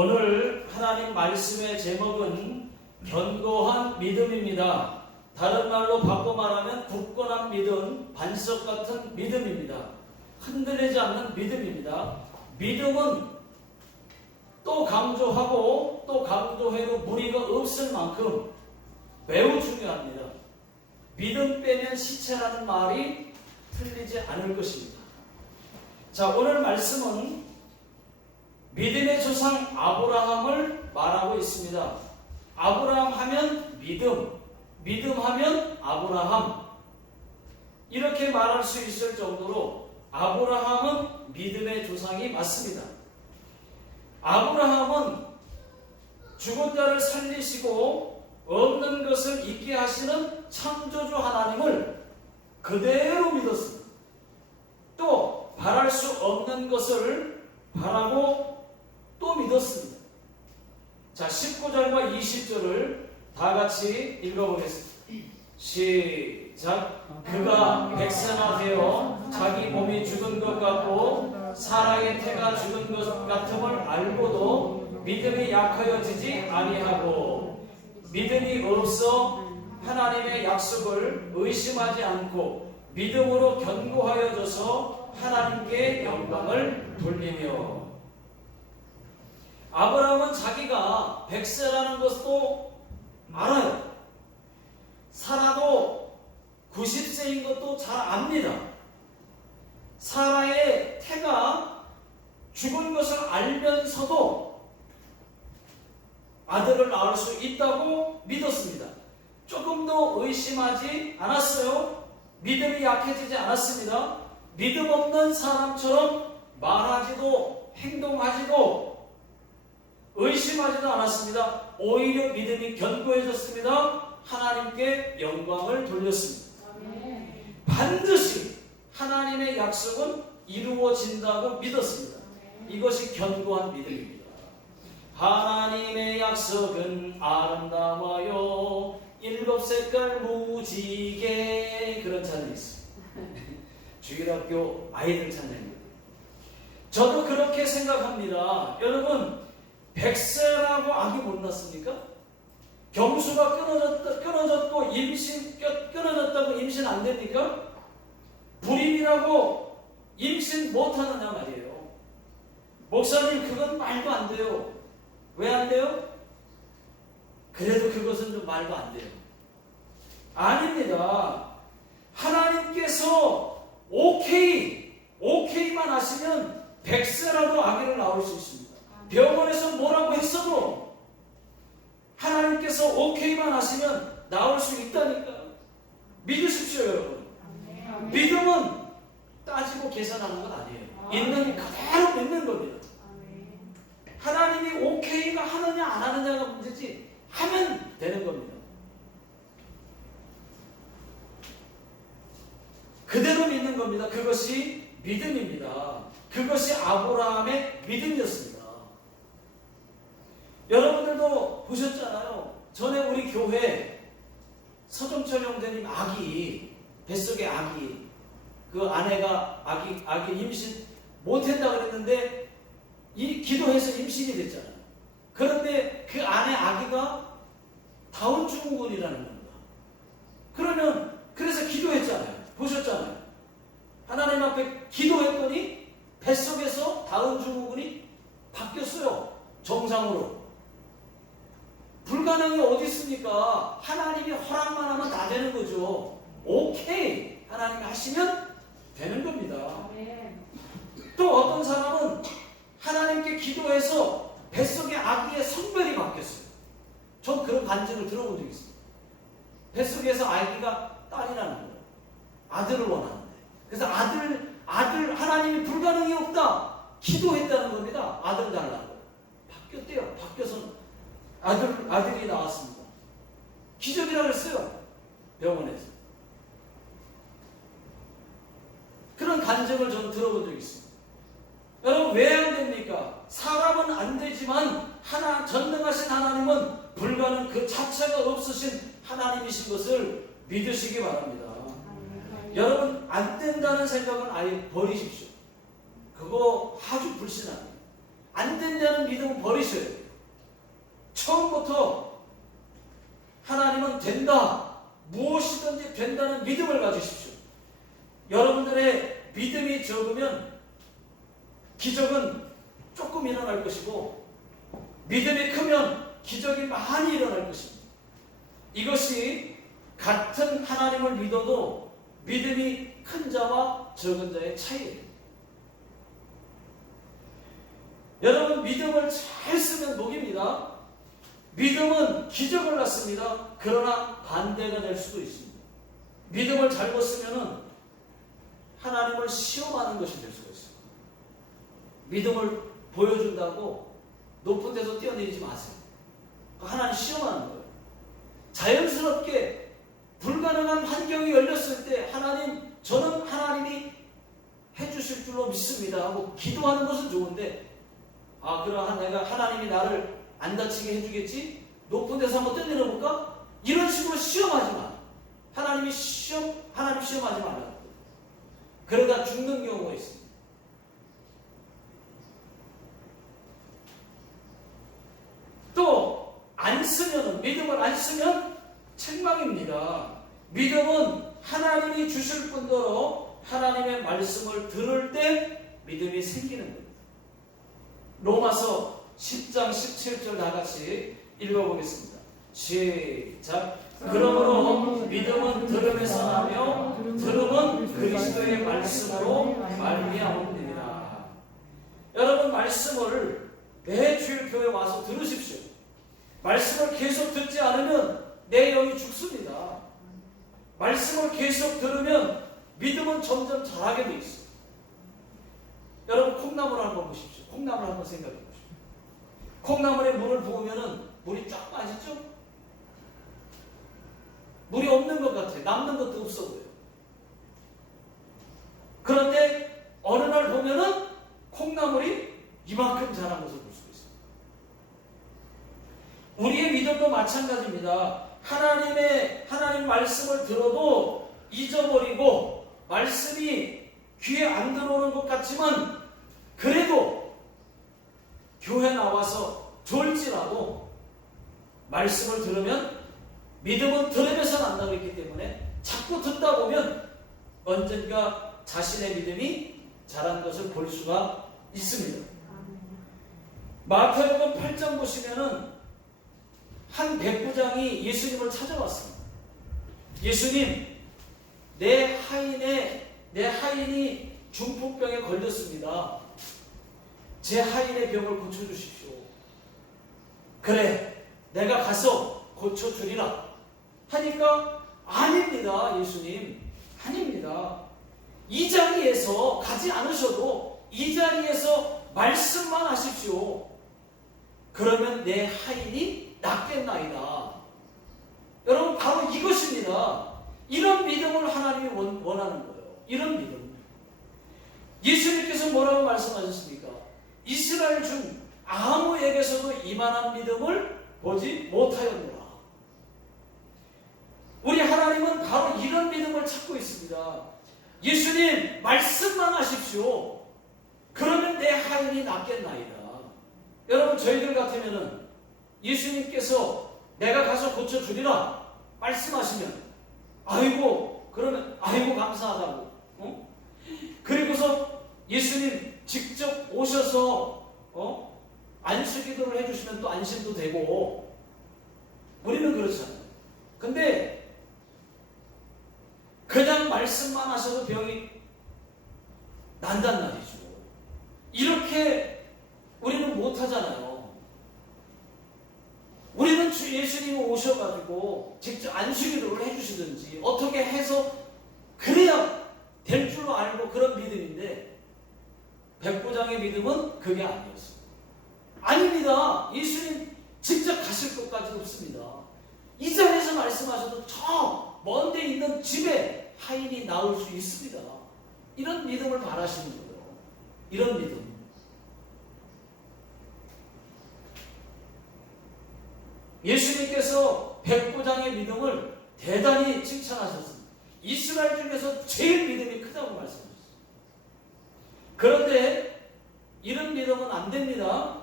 오늘 하나님 말씀의 제목은 견고한 믿음입니다. 다른 말로 바꿔 말하면 굳건한 믿음, 반석 같은 믿음입니다. 흔들리지 않는 믿음입니다. 믿음은 또 강조하고 또 강조해도 무리가 없을 만큼 매우 중요합니다. 믿음 빼면 시체라는 말이 틀리지 않을 것입니다. 자, 오늘 말씀은 믿음의 조상 아브라함을 말하고 있습니다. 아브라함 하면 믿음, 믿음 하면 아브라함, 이렇게 말할 수 있을 정도로 아브라함은 믿음의 조상이 맞습니다. 아브라함은 죽은 자를 살리시고 없는 것을 있게 하시는 창조주 하나님을 그대로 믿었습니다. 또 바랄 수 없는 것을 바라고 또 믿었습니다. 자, 19절과 20절을 다 같이 읽어보겠습니다. 시작. 그가 백세나 되어 자기 몸이 죽은 것 같고 사라의 태가 죽은 것 같음을 알고도 믿음이 약하여지지 아니하고 믿음이 없어 하나님의 약속을 의심하지 않고 믿음으로 견고하여져서 하나님께 영광을 돌리며. 아브라함은 자기가 백세라는 것도 알아요. 사라도 90세인 것도 잘 압니다. 사라의 태가 죽은 것을 알면서도 아들을 낳을 수 있다고 믿었습니다. 조금도 의심하지 않았어요. 믿음이 약해지지 않았습니다. 믿음 없는 사람처럼 말하지도 행동하지도 의심하지도 않았습니다. 오히려 믿음이 견고해졌습니다. 하나님께 영광을 돌렸습니다. 반드시 하나님의 약속은 이루어진다고 믿었습니다. 이것이 견고한 믿음입니다. 하나님의 약속은 아름다워요. 일곱 색깔 무지개. 그런 찬양이 있습니다. 주일학교 아이들 찬양입니다. 저도 그렇게 생각합니다. 여러분, 백세라고 아기 못 낳습니까? 경수가 끊어졌고 끊어졌다고 임신 안 됩니까? 불임이라고 임신 못 하느냐 말이에요. 목사님, 그건 말도 안 돼요. 왜 안 돼요? 그래도 그것은 좀 말도 안 돼요. 아닙니다. 하나님께서 오케이만 하시면 백세라도 아기를 낳을 수 있습니다. 병원에서 뭐라고 했어도 하나님께서 오케이만 하시면 나올 수 있다니까. 믿으십시오, 여러분. 믿음은 따지고 계산하는 건 아니에요. 있는 그대로 믿는 겁니다. 하나님이 오케이가 하느냐 안 하느냐가 문제지, 하면 되는 겁니다. 그대로 믿는 겁니다. 그것이 믿음입니다. 그것이 아브라함의 믿음이었습니다. 여러분들도 보셨잖아요. 전에 우리 교회 서정철 형제님 아기, 뱃속에 아기, 그 아내가 아기 임신 못했다 그랬는데 기도해서 임신이 됐잖아요. 그런데 그 안에 아기가 다운 증후군이라는 겁니다. 그래서 기도했잖아요. 보셨잖아요. 하나님 앞에 기도했더니 뱃속에서 다운 증후군이 바뀌었어요. 정상으로. 불가능이 어디 있습니까? 하나님이 허락만 하면 다 되는 거죠. 오케이, 하나님이 하시면 되는 겁니다. 또 어떤 사람은 하나님께 기도해서 뱃속의 아기의 성별이 바뀌었어요. 전 그런 간증을 들어본 적이 있어요. 뱃속에서 아기가 딸이 나는 거예요. 아들을 원하는데. 그래서 아들 하나님이 불가능이 없다 기도했다는 겁니다. 아들 달라고. 바뀌었대요. 바뀌어서 아들이 나왔습니다. 기적이라고 했어요. 병원에서. 그런 간증을 저는 들어본 적이 있습니다. 여러분, 왜 안 됩니까? 사람은 안 되지만 전능하신 하나님은 불가능 그 자체가 없으신 하나님이신 것을 믿으시기 바랍니다. 여러분, 안 된다는 생각은 아예 버리십시오. 그거 아주 불신합니다. 안 된다는 믿음은 버리셔야 돼요. 처음부터 하나님은 된다, 무엇이든지 된다는 믿음을 가지십시오. 여러분들의 믿음이 적으면 기적은 조금 일어날 것이고, 믿음이 크면 기적이 많이 일어날 것입니다. 이것이 같은 하나님을 믿어도 믿음이 큰 자와 적은 자의 차이예요. 여러분, 믿음을 잘 쓰면 복입니다. 믿음은 기적을 낳습니다. 그러나 반대가 될 수도 있습니다. 믿음을 잘못 쓰면은 하나님을 시험하는 것이 될 수가 있어요. 믿음을 보여준다고 높은 데서 뛰어내리지 마세요. 하나님 시험하는 거예요. 자연스럽게 불가능한 환경이 열렸을 때 하나님, 저는 하나님이 해주실 줄로 믿습니다 하고 기도하는 것은 좋은데, 그럼 내가 하나님이 나를 안 다치게 해주겠지? 높은 데서 한번 뛰어내려볼까? 이런 식으로 시험하지 마. 하나님 시험하지 말라. 그러다 죽는 경우가 있습니다. 또 안 쓰면은, 믿음을 안 쓰면 책망입니다. 믿음은 하나님이 주실 뿐더러 하나님의 말씀을 들을 때 믿음이 생기는 겁니다. 로마서 10장 17절 나같이 읽어보겠습니다. 시작. 그러므로 믿음은 들음에서 나며 들음은 그리스도의 말씀으로 말미암음이니라. 여러분, 말씀을 매 주일교회 와서 들으십시오. 말씀을 계속 듣지 않으면 내 영이 죽습니다. 말씀을 계속 들으면 믿음은 점점 자라게 돼 있어요. 여러분, 콩나물을 한번 보십시오. 콩나물 한번 생각해 보십시오. 콩나물에 물을 부으면 물이 쫙 빠지죠? 물이 없는 것 같아요. 남는 것도 없어 보여요. 그런데 어느 날 보면은 콩나물이 이만큼 자란 것을 볼 수가 있어요. 우리의 믿음도 마찬가지입니다. 하나님 말씀을 들어도 잊어버리고 말씀이 귀에 안 들어오는 것 같지만, 그래도 교회 나와서 졸지라도 말씀을 들으면 믿음은 들으면서 난다고 했기 때문에 자꾸 듣다 보면 언젠가 자신의 믿음이 자란 것을 볼 수가 있습니다. 마태복음 8장 보시면은 한 백부장이 예수님을 찾아왔습니다. 예수님, 내 하인이 중풍병에 걸렸습니다. 제 하인의 병을 고쳐주십시오. 그래, 내가 가서 고쳐주리라 하니까, 아닙니다, 예수님. 아닙니다. 이 자리에서 가지 않으셔도 이 자리에서 말씀만 하십시오. 그러면 내 하인이 낫겠나이다. 여러분, 바로 이것입니다. 이런 믿음을 하나님이 원하는 거예요. 이런 믿음. 예수님께서 뭐라고 말씀하셨습니까? 이스라엘 중 아무에게서도 이만한 믿음을 보지 못하였노라. 우리 하나님은 바로 이런 믿음을 찾고 있습니다. 예수님, 말씀만 하십시오. 그러면 내 하인이 낫겠나이다. 여러분, 저희들 같으면은 예수님께서 내가 가서 고쳐주리라 말씀하시면, 그러면 감사하다고. 그리고서 예수님 직접 오셔서 안수기도를 해주시면 또 안심도 되고, 우리는 그렇잖아요. 근데 그냥 말씀만 하셔도 병이 난단 말이죠. 이렇게 우리는 못하잖아요. 우리는 주 예수님이 오셔가지고 직접 안수기도를 해주시든지 어떻게 해서 그래야 될 줄로 알고 그런 믿음인데, 백부장의 믿음은 그게 아니었어요. 아닙니다. 예수님 직접 가실 것까지도 없습니다. 이 자리에서 말씀하셔도 저 먼 데 있는 집에 하인이 나올 수 있습니다. 이런 믿음을 바라시는 거예요. 이런 믿음. 예수님께서 백부장의 믿음을 대단히 칭찬하셨습니다. 이스라엘 중에서 제일 믿음이 크다고 말씀하셨어요. 그런데 이런 믿음 믿음은 안 됩니다.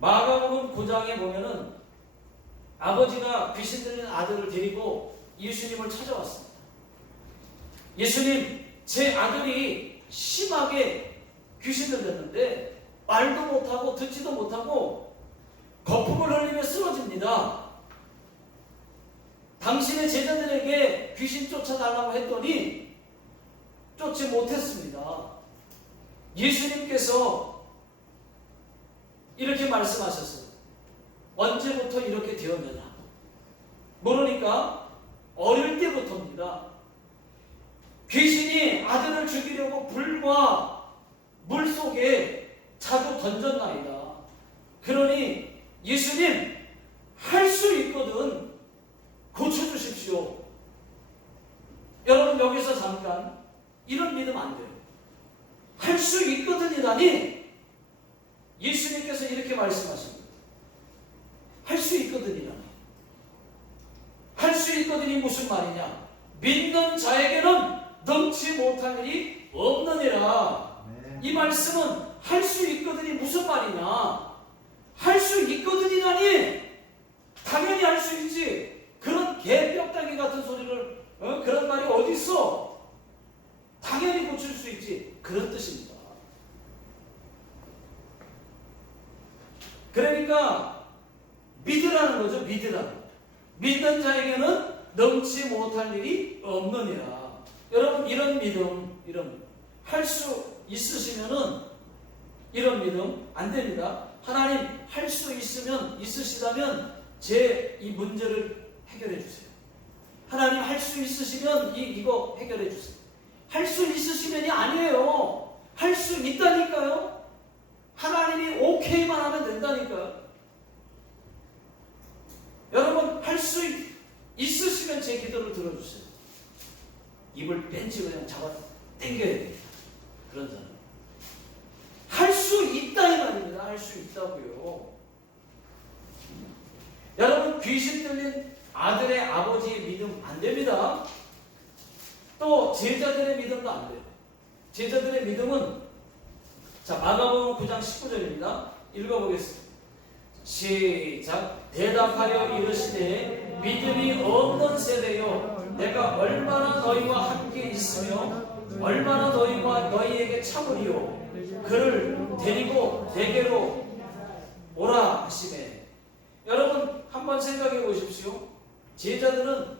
마가복음 9장에 보면은 아버지가 귀신 들린 아들을 데리고 예수님을 찾아왔습니다. 예수님, 제 아들이 심하게 귀신 들렸는데 말도 못하고 듣지도 못하고 거품을 흘리며 쓰러집니다. 당신의 제자들에게 귀신 쫓아달라고 했더니 쫓지 못했습니다. 예수님께서 이렇게 말씀하셨어요. 언제부터 이렇게 되었느냐? 모르니까 어릴 때부터입니다. 귀신이 아들을 죽이려고 불과 물 속에 자주 던졌나이다. 그러니 예수님, 할 수 있거든 고쳐주십시오. 여러분, 여기서 잠깐 이런 믿음 안 돼요. 할 수 있거든이라니 예수님께서 이렇게 말씀하십니다. 할 수 있거든이라니. 할 수 있거든이 무슨 말이냐? 믿는 자에게는 넘지 못할 일이 없느니라. 이 말씀은 할 수 있거든이 무슨 말이냐? 할 수 있거든이라니 당연히 할 수 있지. 그런 개뼈다귀 같은 소리를 그런 말이 어디 있어? 당연히 고칠 수 있지. 그런 뜻입니다. 그러니까 믿으라는 거죠. 믿으라는. 믿는 자에게는 넘지 못할 일이 없느니라. 여러분, 이런 믿음, 할 수 있으시면은 이런 믿음 안 됩니다. 하나님, 할 수 있으시다면 제 이 문제를 해결해 주세요. 하나님, 할 수 있으시면 이거 해결해 주세요. 할 수 있으시면이 아니에요. 할 수 있다니까요. 하나님이 오케이만 하면 된다니까요. 여러분, 할 수 있으시면 제 기도를 들어주세요. 입을 뺀지 그냥 잡아 당겨야 됩니다. 그런 사람. 할 수 있다 이 말입니다. 할 수 있다고요. 여러분, 귀신 들린 아들의 아버지의 믿음 안 됩니다. 또 제자들의 믿음도 안 돼요. 제자들의 믿음은 자, 마가복음 9장 19절입니다. 읽어보겠습니다. 시작. 대답하여 이르시되 믿음이 없는 세대여, 내가 얼마나 너희와 함께 있으며 얼마나 너희와 너희에게 참으리요. 그를 데리고 내게로 오라 하시매. 여러분, 한번 생각해 보십시오. 제자들은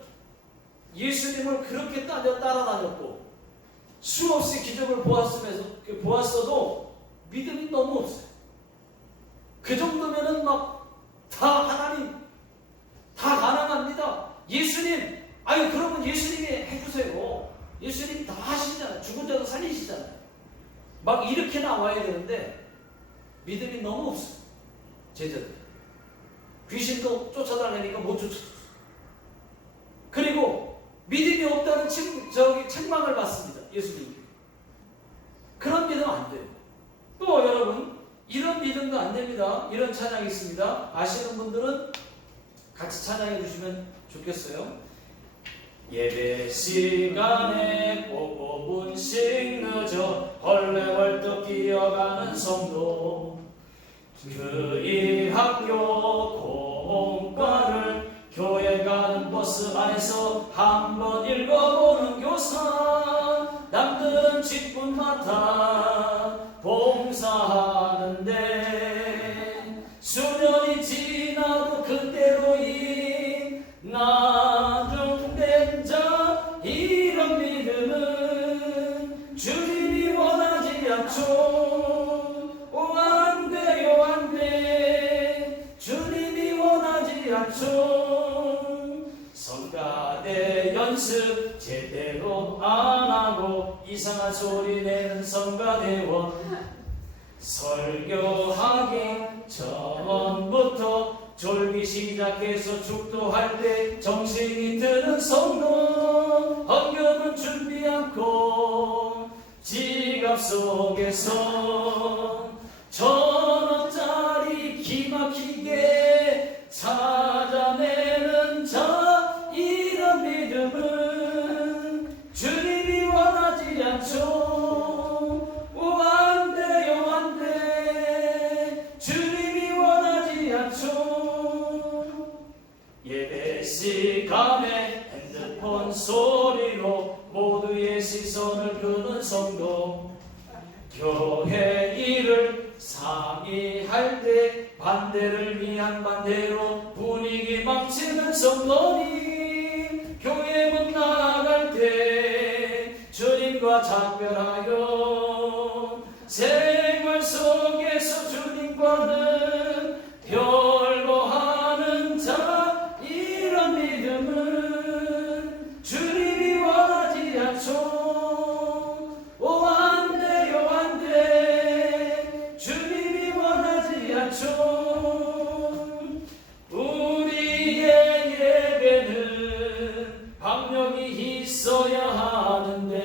예수님을 그렇게 따라다녔고 수없이 기적을 보았어도 믿음이 너무 없어요. 그 정도면은 막 다 하나님 다 가능합니다. 예수님, 아유 그러면 예수님이 해주세요. 예수님 다 하시잖아요. 죽은 자도 살리시잖아요. 막 이렇게 나와야 되는데 믿음이 너무 없어요. 제자들. 귀신도 쫓아다니니까 못 쫓아줬어요. 그리고 믿음이 없다는 책망을 받습니다. 예수님. 그런 믿음 안 돼요. 또 여러분, 이런 믿음도 안 됩니다. 이런 찬양이 있습니다. 아시는 분들은 같이 찬양해 주시면 좋겠어요. 예배 시간에 5분씩 늦어 헐레벌떡 뛰어가는 성도, 그 일 학교 공과를 교회 가는 버스 안에서 한번 읽어보는 교사, 남들은 직분마다 봉사하는데 수년이 지나도 그대로인 나중된 자, 이런 믿음은 주님이 원하지 않죠. 오, 안 돼요, 안 돼. 주님이 원하지 않죠. 성가대 연습 제대로 안 하고 이상한 소리 내는 성가대원, 설교하기 전부터 졸기 시작해서 축도할 때 정신이 드는 성도, 헌금은 준비 않고 지갑 속에서 1,000원짜리 기막히게 찾아내는 자, 이런 믿음은 주님이 원하지 않죠. 오, 안 돼요, 안 돼. 예배 시간에 핸드폰 소리로 모두의 시선을 끄는 성도, 교회 일을 상의할 때 반대를 위한 반대로 분위기 망치는 성도님, 교회 문 나갈 때 주님과 작별하여 생활 속에서 주님과는 별거하는 자, 이런 믿음은 주님이 원하지 않죠. 오 안돼요 안돼, 주님이 원하지 않죠. 우리의 예배는 박력이 있어야 하는데,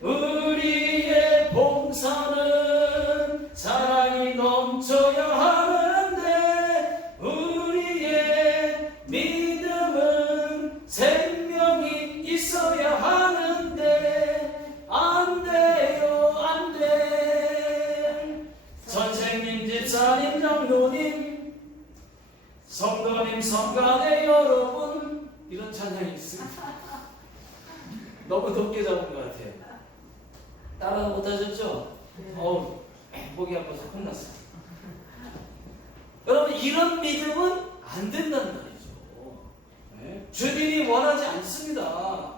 우리의 봉사는 사랑이 넘쳐야 하는데, 우리의 믿음은 생명이 있어야 하는데, 안 돼요 안 돼. 선생님, 집사님, 장로님, 성도님, 성가대 여러분, 이런 찬양이 있습니다. 너무 높게 잡은 것 같아요. 따라 못하셨죠? 목이 아파서 혼났어요. 여러분, 이런 믿음은 안 된다는 말이죠. 네? 주님이 원하지 않습니다.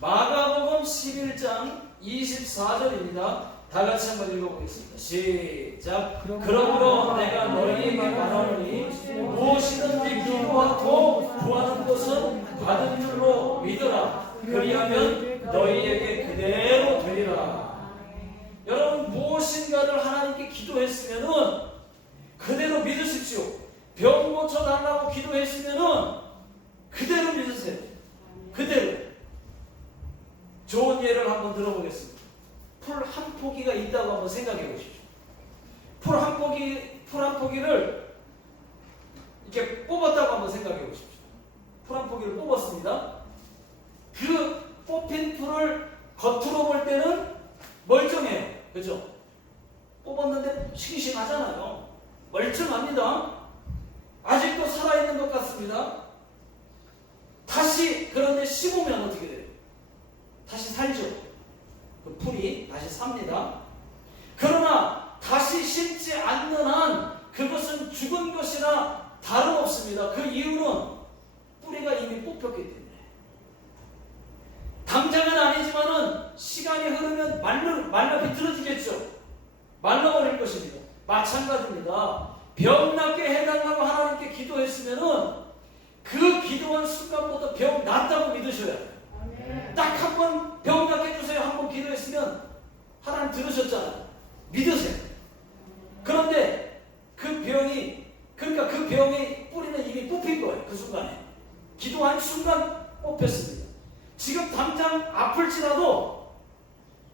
마가복음 11장 24절입니다. 다 같이 한번 읽어보겠습니다. 시작. 그러므로 내가 너희에게 말하노니 무엇이든지 기도하고 구하는 것은 받은 줄로 믿어라. 그리하면 너희에게 그대로 되리라. 여러분, 무엇인가를 하나님께 기도했으면은 그대로 믿으십시오. 병 고쳐달라고 기도했으면은 그대로 믿으세요. 그대로. 좋은 예를 한번 들어보겠습니다. 풀 한 포기가 있다고 한번 생각해 보십시오. 풀 한 포기를 이렇게 뽑았다고 한번 생각해 보십시오. 풀 한 포기를 뽑았습니다. 그 뽑힌 풀을 겉으로 볼 때는 멀쩡해요. 그죠? 뽑았는데 싱싱하잖아요. 멀쩡합니다. 아직도 살아있는 것 같습니다. 다시 그런데 씹으면 어떻게 돼요? 다시 살죠. 그 풀이 다시 삽니다. 그러나 다시 심지 않는 한 그것은 죽은 것이나 다름없습니다. 그 이유는 뿌리가 이미 뽑혔기 때문에. 당장은 아니지만은 시간이 흐르면 말라 비틀어지겠죠. 말라버릴 것입니다. 마찬가지입니다. 병 낫게 해달라고 하나님께 기도했으면은 그 기도한 순간부터 병 낫다고 믿으셔야 돼요. 딱 한 번 병 낫게 해주세요. 한 번 기도했으면 하나님 들으셨잖아요. 믿으세요. 그런데 그 병이, 그러니까 그 병의 뿌리는 이미 뽑힌 거예요. 그 순간에. 기도한 순간 뽑혔습니다. 지금 당장 아플지라도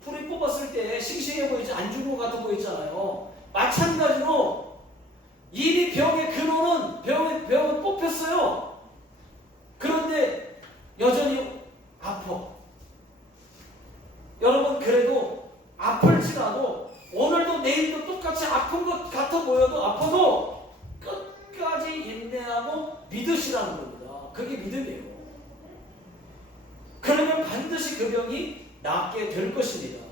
풀이 뽑았을 때 싱싱해 보이지, 안 죽은 것 같아 보이잖아요. 마찬가지로 이미 병의 근원은 병은 뽑혔어요. 그런데 여전히 아파. 여러분, 그래도 아플지라도 오늘도 내일도 똑같이 아픈 것 같아 보여도 아파도 끝까지 인내하고 믿으시라는 겁니다. 그게 믿음이에요. 그러면 반드시 그 병이 낫게 될 것입니다.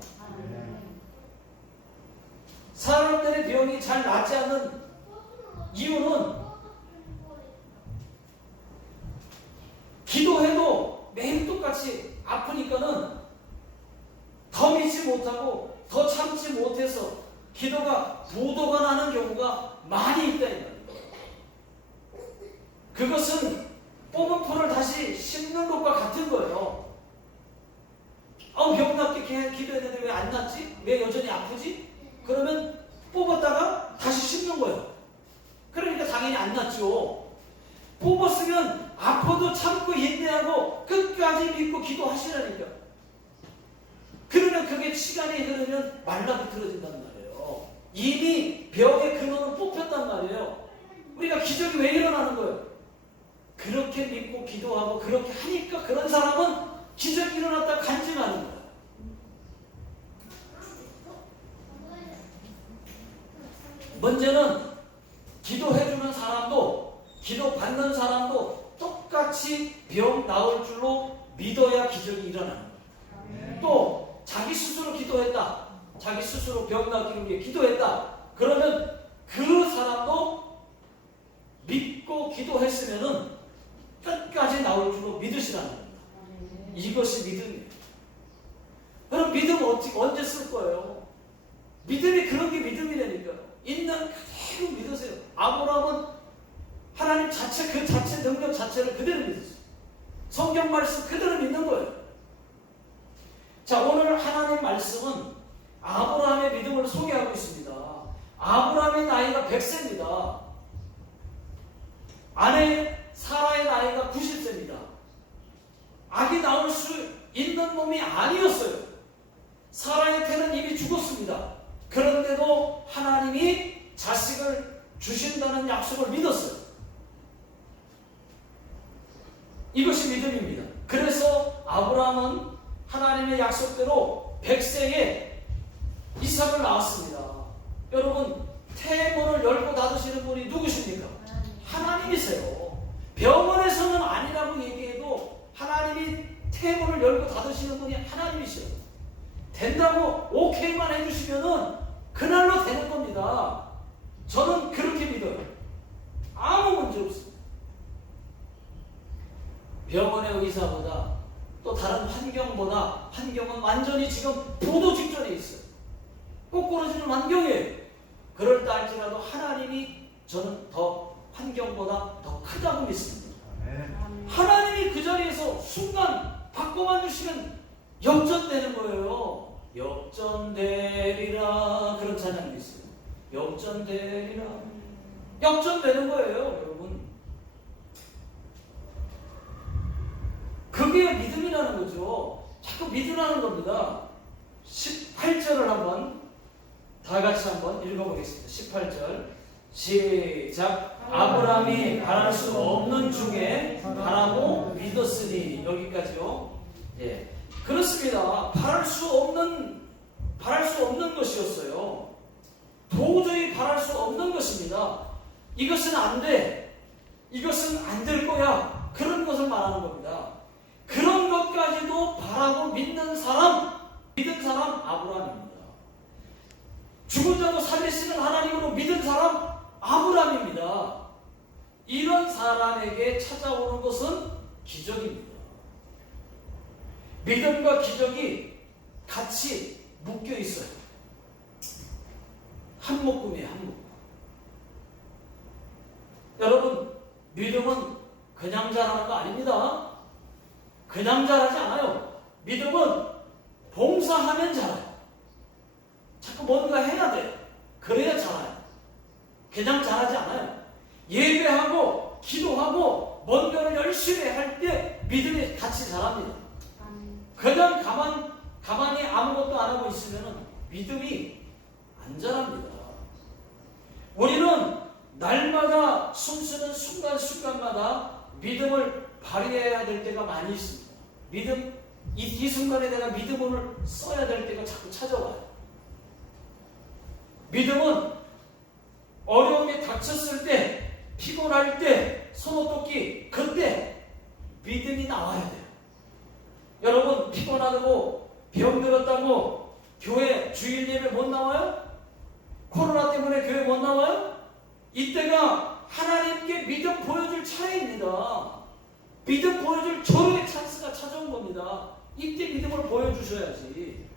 사람들의 병이 잘 낫지 않는 이유는 기도해도 매일 똑같이 아프니까는 더 믿지 못하고 더 참지 못해서 기도가 부도가 나는 경우가 많이 있다 이 말입니다. 그것은 뽑은 풀을 다시 심는 것과 같은 거예요. 병 낫게 기도했는데 왜 안 낫지? 왜 여전히 아프지? 그러면 뽑았다가 다시 심는 거예요. 그러니까 당연히 안 낫죠. 뽑았으면 아파도 참고 인내하고 끝까지 믿고 기도하시라니까. 그러면 그게 시간이 흐르면 말라비틀어진단 말이에요. 이미 병의 근원은 뽑혔단 말이에요. 우리가 기적이 왜 일어나는 거예요? 그렇게 믿고 기도하고 그렇게 하니까 그런 사람은 기적이 일어났다 간증하는 거예요. 문제는 기도해주는 사람도 기도 받는 사람도 똑같이 병 나을 줄로 믿어야 기적이 일어나는 거예요. 또 자기 스스로 기도했다. 자기 스스로 병 낫기를 위해 기도했다. 그러면 그 사람도 믿고 기도했으면은 끝까지 나올 줄로 믿으시라는 겁니다. 이것이 믿음이에요. 그럼 믿음 언제 쓸 거예요? 믿음이 그런 게 믿음이라니까요. 있는 그대로 믿으세요. 아브라함은 하나님 자체 그 자체 능력 자체를 그대로 믿었어요. 성경 말씀 그대로 믿는 거예요. 자, 오늘 하나님 말씀은 아브라함의 믿음을 소개하고 있습니다. 아브라함의 나이가 100세입니다. 아내 사라의 나이가 90세입니다. 아기 낳을 수 있는 몸이 아니었어요. 사라의 태는 이미 죽었습니다. 그런데도 하나님이 자식을 주신다는 약속을 믿었어요. 이것이 믿음입니다. 그래서 아브라함은 하나님의 약속대로 100세에 이삭을 낳았습니다. 여러분, 태문을 열고 닫으시는 분이 누구십니까? 하나님이세요. 병원에서는 아니라고 얘기해도 하나님이 태문을 열고 닫으시는 분이 하나님이시요. 된다고 오케이만 해주시면은 그날로 되는 겁니다. 저는 그렇게 믿어요. 아무 문제 없습니다. 병원의 의사보다 또 다른 환경보다 환경은 완전히 지금 부도 직전에 있어요. 꼬꾸러지는 환경이에요. 그럴 때 할지라도 하나님이 저는 더 환경보다 더 크다고 믿습니다. 하나님이 그 자리에서 순간 바꿔만 주시면 역전되는 거예요. 역전되리라 그런 찬양이 있어요. 역전되리라. 역전되는 거예요, 여러분. 그게 믿음이라는 거죠. 자꾸 믿으라는 겁니다. 18절을 한번 다 같이 한번 읽어보겠습니다. 18절 시작. 아브라함이 바랄 수 없는 중에 바라고 믿었으니. 여기까지요. 예, 그렇습니다. 바랄 수 없는 것이었어요. 도저히 바랄 수 없는 것입니다. 이것은 안 돼. 이것은 안 될 거야. 그런 것을 말하는 겁니다. 그런 것까지도 바라고 믿는 사람, 믿은 사람 아브라함입니다. 죽은 자도 살리시는 하나님으로 믿은 사람 아브라함입니다. 이런 사람에게 찾아오는 것은 기적입니다. 믿음과 기적이 같이 묶여 있어요. 한 묶음이에요, 한 묶음. 여러분, 믿음은 그냥 자라는 거 아닙니다. 그냥 자라지 않아요. 믿음은 봉사하면 자라요. 자꾸 뭔가 해야 돼요. 그래야 자라요. 그냥 자라지 않아요. 예배하고 기도하고 뭔가를 열심히 할 때 믿음이 같이 자랍니다. 그냥 가만히 아무것도 안 하고 있으면 믿음이 안 자랍니다. 우리는 날마다 숨쉬는 순간순간마다 믿음을 발휘해야 될 때가 많이 있습니다. 믿음, 이 순간에 내가 믿음을 써야 될 때가 자꾸 찾아와요. 믿음은 어려움이 닥쳤을 때, 피곤할 때, 손어독기, 그때 믿음이 나와야 돼요. 여러분, 피곤하다고 병들었다고 교회 주일 예배 못 나와요? 코로나 때문에 교회 못 나와요? 이때가 하나님께 믿음 보여줄 차례입니다. 믿음 보여줄 절호의 찬스가 찾아온 겁니다. 이때 믿음을 보여주셔야지.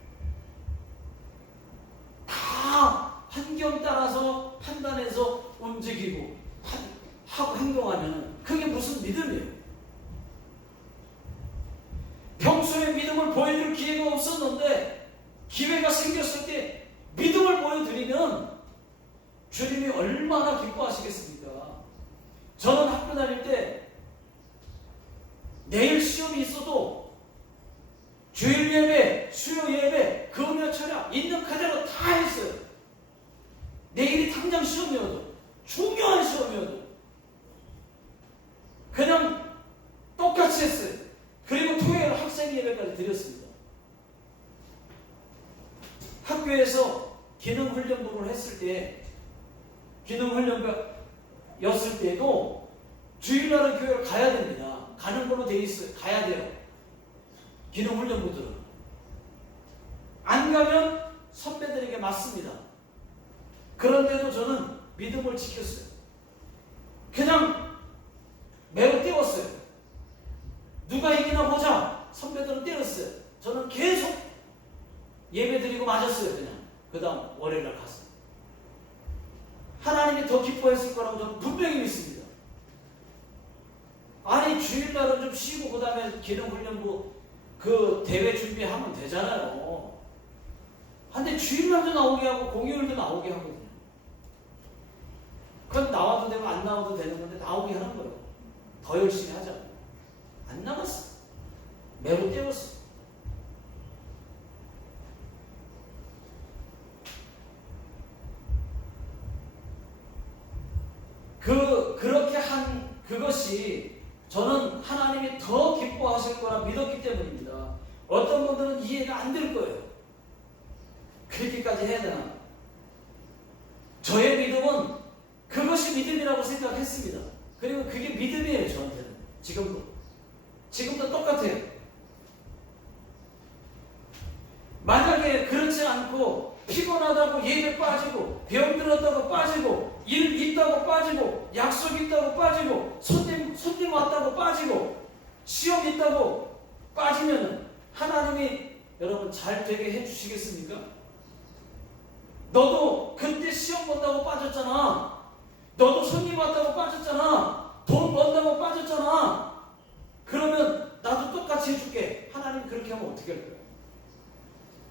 다 환경 따라서 판단해서 움직이고 하고 행동하면 그게 무슨 믿음이에요? 평소에 믿음을 보여줄 기회가 없었는데 기회가 생겼을 때 믿음을 보여드리면 주님이 얼마나 기뻐하시겠습니까? 저는 학교 다닐 때 내일 시험이 있어도 주일 예배, 수요 예배, 금요 철야 있는 그대로 다 했어요. 내일이 당장 시험이어도, 중요한 시험이어도 그냥 똑같이 했어요. 그리고 토요일 학생 예배까지 드렸습니다. 학교에서 기능훈련 부분을 했을 때, 기능훈련이었을 때도 주일날은 교회를 가야 됩니다. 가는 걸로 돼 있어요. 가야 돼요. 기능훈련부들은. 안 가면 선배들에게 맞습니다. 그런데도 저는 믿음을 지켰어요. 그냥 매우 띄웠어요. 누가 이기나 보자. 선배들은 때렸어요. 저는 계속 예배 드리고 맞았어요. 그냥 그 다음 월요일날 갔어요. 하나님이 더 기뻐했을 거라고 저는 분명히 믿습니다. 아니 주일날은 좀 쉬고 그 다음에 기능훈련부 그 대회 준비하면 되잖아요. 근데 주일날도 나오게 하고 공휴일도 나오게 하거든요. 그건 나와도 되고 안 나와도 되는 건데 나오게 하는 거예요. 더 열심히 하자고. 안 나갔어. 매우 때웠어. 그렇게 한 그것이 저는 하나님이 더 기뻐하실 거라 믿었기 때문입니다. 어떤 분들은 이해가 안 될 거예요. 그렇게까지 해야 되나? 저의 믿음은 그것이 믿음이라고 생각했습니다. 그리고 그게 믿음이에요. 저한테는. 지금도 똑같아요. 만약에 그렇지 않고 피곤하다고 예배 빠지고 병들었다고 빠지고 일 있다고 빠지고 약속 있다고 빠지고 손님 왔다고 빠지고 시험 있다고 빠지면 하나님이 여러분 잘 되게 해주시겠습니까? 너도 그때 시험 본다고 빠졌잖아. 너도 손님 왔다고 빠졌잖아. 돈 번다고 빠졌잖아. 그러면 나도 똑같이 해줄게. 하나님 그렇게 하면 어떻게 할 거야?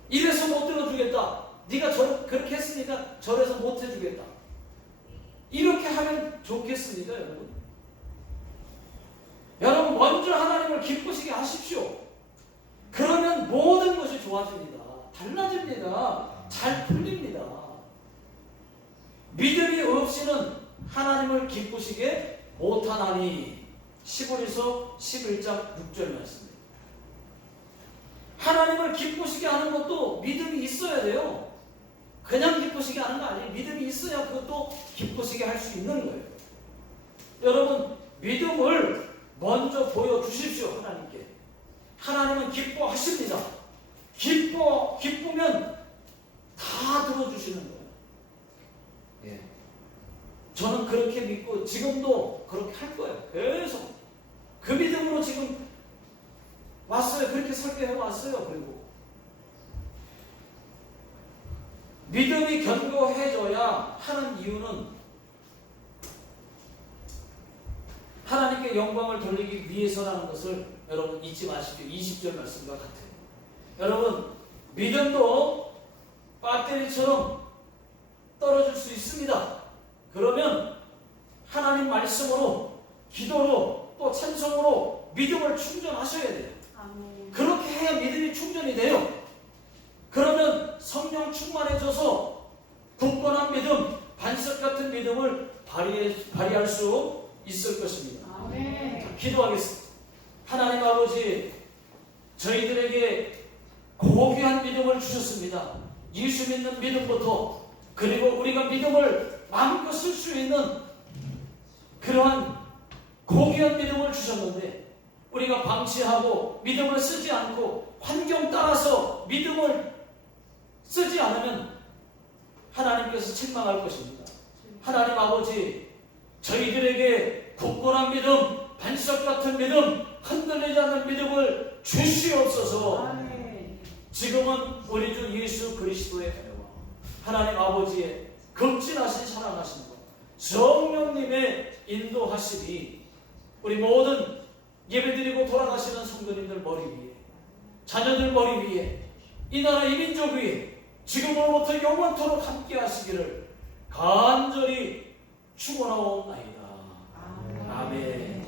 이래서 못 들어주겠다. 네가 그렇게 했으니까 저래서 못 해주겠다. 이렇게 하면 좋겠습니까, 여러분? 여러분 먼저 하나님을 기쁘시게 하십시오. 그러면 모든 것이 좋아집니다. 달라집니다. 잘 풀립니다. 믿음이 없이는 하나님을 기쁘시게 못하나니. 시보리서 11장 6절 말씀입니다. 하나님을 기쁘시게 하는 것도 믿음이 있어야 돼요. 그냥 기쁘시게 하는 거 아니에요. 믿음이 있어야 그것도 기쁘시게 할 수 있는 거예요. 여러분 믿음을 먼저 보여주십시오. 하나님께. 하나님은 기뻐하십니다. 기쁘면 다 들어주시는 거예요. 예. 저는 그렇게 믿고 지금도 그렇게 할 거예요. 계속 그 믿음으로 지금 왔어요. 그렇게 설교해 왔어요. 그리고 믿음이 견고해져야 하는 이유는 하나님께 영광을 돌리기 위해서라는 것을 여러분 잊지 마십시오. 20절 말씀과 같아요. 여러분 믿음도 배터리처럼 떨어질 수 있습니다. 그러면 하나님 말씀으로 기도로 또 찬송으로 믿음을 충전하셔야 돼요. 아멘. 그렇게 해야 믿음이 충전이 돼요. 그러면 성령 충만해져서 굳건한 믿음, 반석 같은 믿음을 발휘할 수 있을 것입니다. 아멘. 기도하겠습니다. 하나님 아버지, 저희들에게 고귀한 믿음을 주셨습니다. 예수 믿는 믿음부터, 그리고 우리가 믿음을 마음껏 쓸 수 있는 그러한 고귀한 믿음을 주셨는데 우리가 방치하고 믿음을 쓰지 않고 환경 따라서 믿음을 쓰지 않으면 하나님께서 책망할 것입니다. 하나님 아버지, 저희들에게 굳건한 믿음, 반석 같은 믿음, 흔들리지 않는 믿음을 주시옵소서. 지금은 우리 주 예수 그리스도의 은혜와 하나님 아버지의 극진하신 사랑하신 것, 성령님의 인도하심이 우리 모든 예배드리고 돌아가시는 성도님들 머리 위에, 자녀들 머리 위에, 이 나라 이 민족 위에 지금으로부터 영원토록 함께 하시기를 간절히 축원하옵나이다. 아멘.